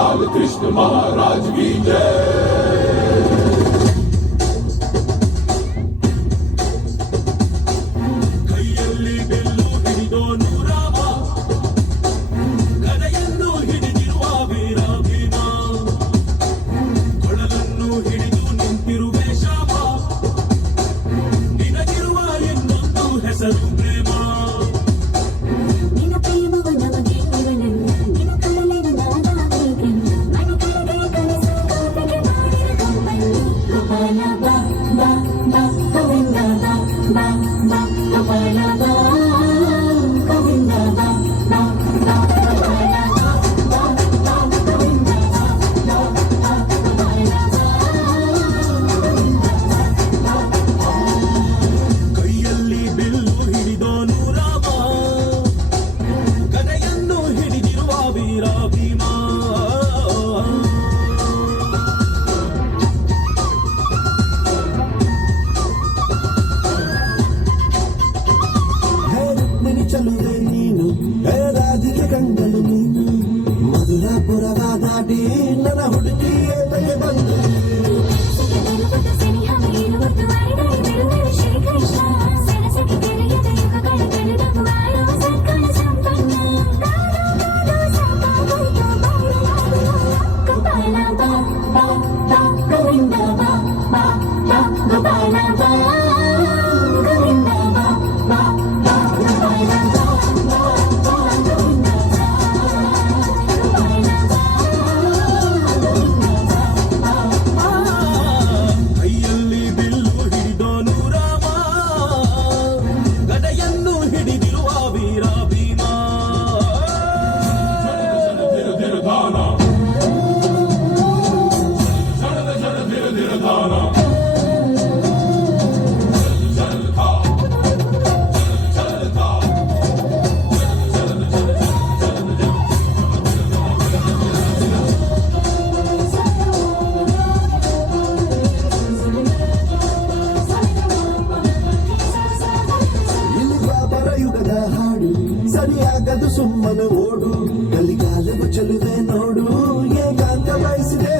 लाल कृष्ण महाराज की जय। ಕೈಯಲ್ಲಿ ಬೆಲ್ಲು ಹಿಡಿದೋನು ರಾಮ, ಗದೆಯನ್ನು ಹಿಡಿದಿರುವ ವೀರ ಭೀಮ, ಕೊಳಲನ್ನು ಹಿಡಿದು ನಿಂತಿರುವೆ ಶಾಪ, ನಿನಗಿರುವ ಇನ್ನೊಂದು ಹೆಸರು ಪ್ರೇಮ. ಕೈಯಲ್ಲಿ ಬಿಲ್ಲು ಹಿಡಿದೋನು ರಾಮ, ಗದೆಯನ್ನು ಹಿಡಿದಿರುವ ವೀರ ಭೀಮ. ಚಲುವೆ ನೀನು, ರಾಧಿಕೆ ಕಂಡಳು ನೀನು, ಮಧುರಾಪುರವ ದಾಟಿ ನನ್ನ ಹುಡುಗಿ ಎದೆಗೆ ಬಂದು. ಕೈಯಲ್ಲಿ ಬಿಲ್ಲು ಹಿಡಿದೋನು ರಾಮ, ಗದೆಯನ್ನು ಹಿಡಿದಿರುವ ವೀರ ಭೀಮ. ಯುಗದ ಹಾಡು ಸರಿಯಾಗದು ಸುಮ್ಮನೆ ಓಡು, ಕಲಿಕಾಲವು ಚಲುವೆ ನೋಡು, ಏಕಾಂತ ಬಯಸಿದೆ